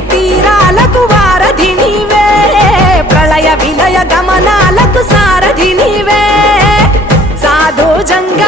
తీరాలకు వారధి నీవే, ప్రళయ విలయ గమనాలకు సారథి నీవే, సాధు జంగ